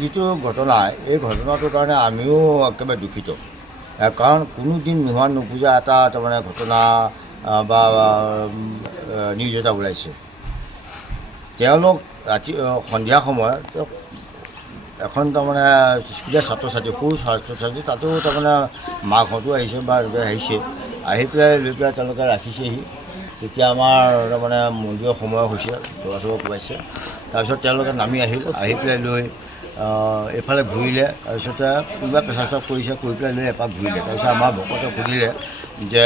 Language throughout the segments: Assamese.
যিটো ঘটনা এই ঘটনাটোৰ কাৰণে আমিও একেবাৰে দুখিত কাৰণ কোনোদিন নোহোৱা নোপোজা এটা তাৰমানে ঘটনা বা নিউজ এটা ওলাইছে তেওঁলোক ৰাতি সন্ধিয়া সময়ত এখন তাৰমানে স্কুলীয়া ছাত্ৰ ছাত্ৰী সৰু ছাত্ৰ ছাত্ৰী তাতো তাৰমানে মাকহঁতো আহিছে বা আহিছে আহি পেলাই লৈ পেলাই তেওঁলোকে ৰাখিছেহি তেতিয়া আমাৰ তাৰমানে মন্দিৰৰ সময় হৈছে ল'ৰা ছোৱালীক কোবাইছে তাৰপিছত তেওঁলোকে নামি আহি পেলাই লৈ এইফালে ঘূৰিলে তাৰপিছতে কোনোবা পেচাব চেচাব কৰিছে কৰি পেলাই লৈ এপাক ঘূৰিলে তাৰপিছত আমাৰ ভকতে সুধিলে যে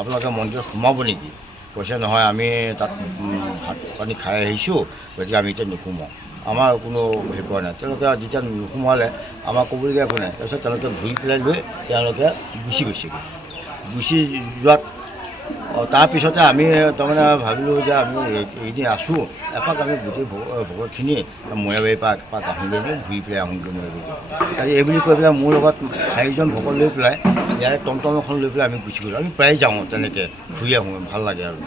আপোনালোকে মন্দিৰত সোমাব নেকি কৈছে নহয় আমি তাত ভাত পানী খাই আহিছোঁ গতিকে আমি এতিয়া নোসোমাওঁ আমাৰ কোনো হেৰি কৰা নাই তেওঁলোকে যেতিয়া নোসোমালে আমাৰ ক'বলগীয়া একো নাই তাৰপিছত তেওঁলোকে ঘূৰি পেলাই লৈ তেওঁলোকে গুচি গৈছেগৈ গুচি যোৱাত তাৰপিছতে আমি তাৰমানে ভাবিলোঁ যে আমি এদিন আছোঁ এপাক আমি গোটেই ভকতখিনি মৈৰাবাৰীৰ পৰা এপাক আহোঁগৈ ঘূৰি পেলাই আহোঁগৈ মৈৰাবাৰী তাকে এই বুলি কৈ পেলাই মোৰ লগত 4জন ভকত লৈ পেলাই ইয়াৰে টমটম এখন লৈ পেলাই আমি গুচি গ'লোঁ আমি প্ৰায় যাওঁ তেনেকৈ ঘূৰি আহোঁ ভাল লাগে আৰু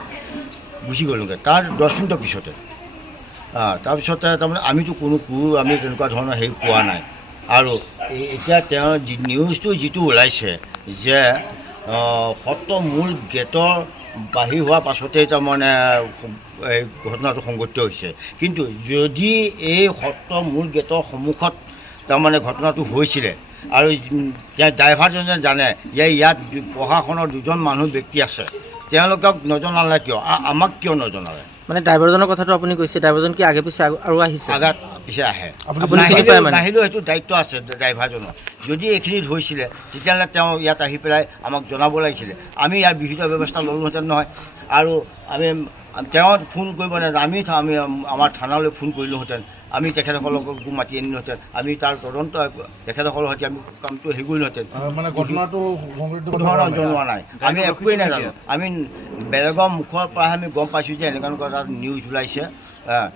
গুচি গ'লোঁগৈ তাৰ 10 মিনিটৰ পিছতে তাৰপিছতে তাৰমানে আমিতো কোনো আমি তেনেকুৱা ধৰণৰ হেৰি পোৱা নাই আৰু এতিয়া তেওঁৰ নিউজটো যিটো ওলাইছে যে সত্ৰ মূল গেটৰ বাহিৰ হোৱাৰ পাছতেই তাৰমানে এই ঘটনাটো সংঘটিত হৈছে কিন্তু যদি এই সত্ৰ মূল গেটৰ সন্মুখত তাৰমানে ঘটনাটো হৈছিলে আৰু ড্ৰাইভাৰজনে জানে যে ইয়াত প্ৰশাসনৰ 2জন ব্যক্তি আছে তেওঁলোকক নজনালে কিয় আমাক কিয় নজনালে মানে ড্ৰাইভাৰজনৰ কথাটো আপুনি কৈছে ড্ৰাইভাৰজন কি আগে পিছে আৰু আহিছে আগাত পিছে আহে নাহিলেও সেইটো দায়িত্ব আছে ড্ৰাইভাৰজনৰ যদি এইখিনিত হৈছিলে তেতিয়াহ'লে তেওঁ ইয়াত আহি পেলাই আমাক জনাব লাগিছিলে আমি ইয়াৰ বিহিত ব্যৱস্থা ল'লোহেঁতেন নহয় আৰু আমি তেওঁ ফোন কৰিব নাযায় আমি আমাৰ থানালৈ ফোন কৰিলোহেঁতেন আমি তেখেতসকলক মাতি আনিলোহেঁতেন আমি তাৰ তদন্ত তেখেতসকলৰ সৈতে আমি কামটো হেৰি কৰিলোহেঁতেন জনোৱা নাই আমি একোৱেই নাজানো আমি বেলেগৰ মুখৰ পৰা আমি গম পাইছোঁ যে এনেকুৱা এটা নিউজ ওলাইছে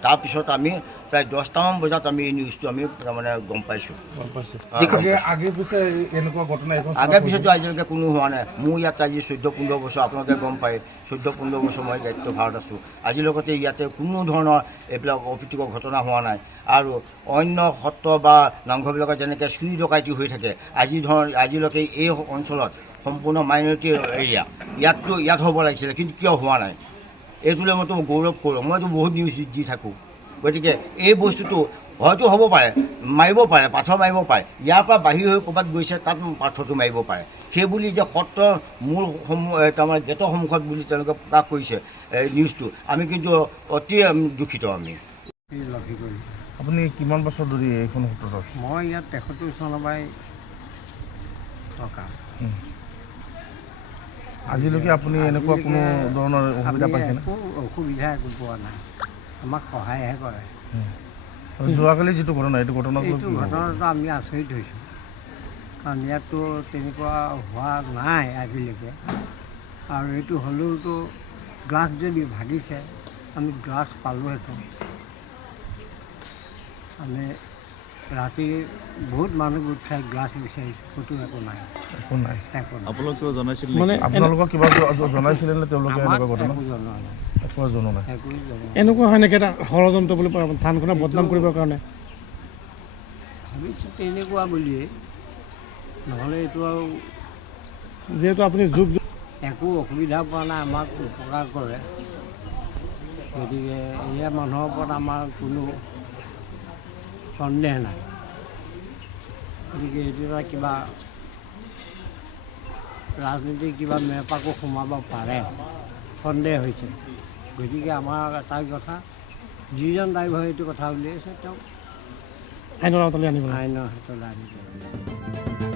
তাৰপিছত আমি প্ৰায় 10টামান বজাত আমি এই নিউজটো আমি তাৰমানে গম পাইছোঁ আগে পিছেতো আজিলৈকে কোনো হোৱা নাই মোৰ ইয়াত আজি 14-15 বছৰ আপোনালোকে গম পায় 14-15 বছৰ মই দায়িত্ব ভাৰত আছোঁ আজিলৈকে ইয়াতে কোনো ধৰণৰ এইবিলাক অপ্ৰীতিকৰ ঘটনা হোৱা নাই আৰু অন্য সত্ৰ বা নামঘৰবিলাকত যেনেকৈ চুৰি ডকাইতি হৈ থাকে আজিলৈকে এই অঞ্চলত সম্পূৰ্ণ মাইনৰিটি এৰিয়া ইয়াত হ'ব লাগিছিলে কিন্তু কিয় হোৱা নাই এইটোলৈ মইতো গৌৰৱ কৰোঁ মইতো বহুত নিউজ দি থাকোঁ গতিকে এই বস্তুটো হয়তো হ'ব পাৰে মাৰিব পাৰে পাথৰ মাৰিব পাৰে ইয়াৰ পৰা বাহিৰ হৈ ক'ৰবাত গৈছে তাত পাথৰটো মাৰিব পাৰে সেইবুলি যে সত্ৰৰ মূল তাৰমানে গেটৰ সন্মুখত বুলি তেওঁলোকে প্ৰকাশ কৰিছে নিউজটো আমি কিন্তু অতি দুখিত আমি আপুনি কিমান বছৰ ধৰি এইখন সত্ৰত আছে মই ইয়াত 73 চনৰ পৰাই থকা আজিলৈকে আপুনি এনেকুৱা কোনো ধৰণৰ অসুবিধা পাইছেনে অসুবিধা একো পোৱা নাই আমাক সহায়হে কৰে যোৱাকালি যিটো ঘটনা এইটো ঘটনাটো আমি আচৰিত হৈছোঁ কাৰণ ইয়াততো তেনেকুৱা হোৱা নাই আজিলৈকে আৰু এইটো হ'লেওতো গ্লাছ যদি ভাগিছে আমি গ্লাছ পালোহেঁতেন আমি ৰাতি বহুত মানুহ গোট খাই গ্লাছ বিচাৰিছোঁ ক'তো একো নাই আপোনালোকে জনাইছিল মানে আপোনালোকক কিবা জনাইছিলে নে তেওঁলোকে এনেকুৱা ঘটনা একো জনোৱা নাই এনেকুৱা হয় নেকি এটা ষড়যন্ত্ৰ বুলি থানখনক বদনাম কৰিবৰ কাৰণে ভাবিছোঁ তেনেকুৱা বুলিয়ে নহ'লে এইটো আৰু যিহেতু আপুনি একো অসুবিধা পোৱা নাই আমাক উপকাৰ কৰে গতিকে এয়া মানুহৰ ওপৰত আমাৰ কোনো সন্দেহ নাই গতিকে এইটো এটা কিবা ৰাজনীতিক কিবা মেৰপাকো সোমাব পাৰে সন্দেহ হৈছে গতিকে আমাৰ এটা কথা যিজন ড্ৰাইভাৰ এইটো কথা উলিয়াইছে তেওঁক আইনৰ হাতলৈ আনিব আনিব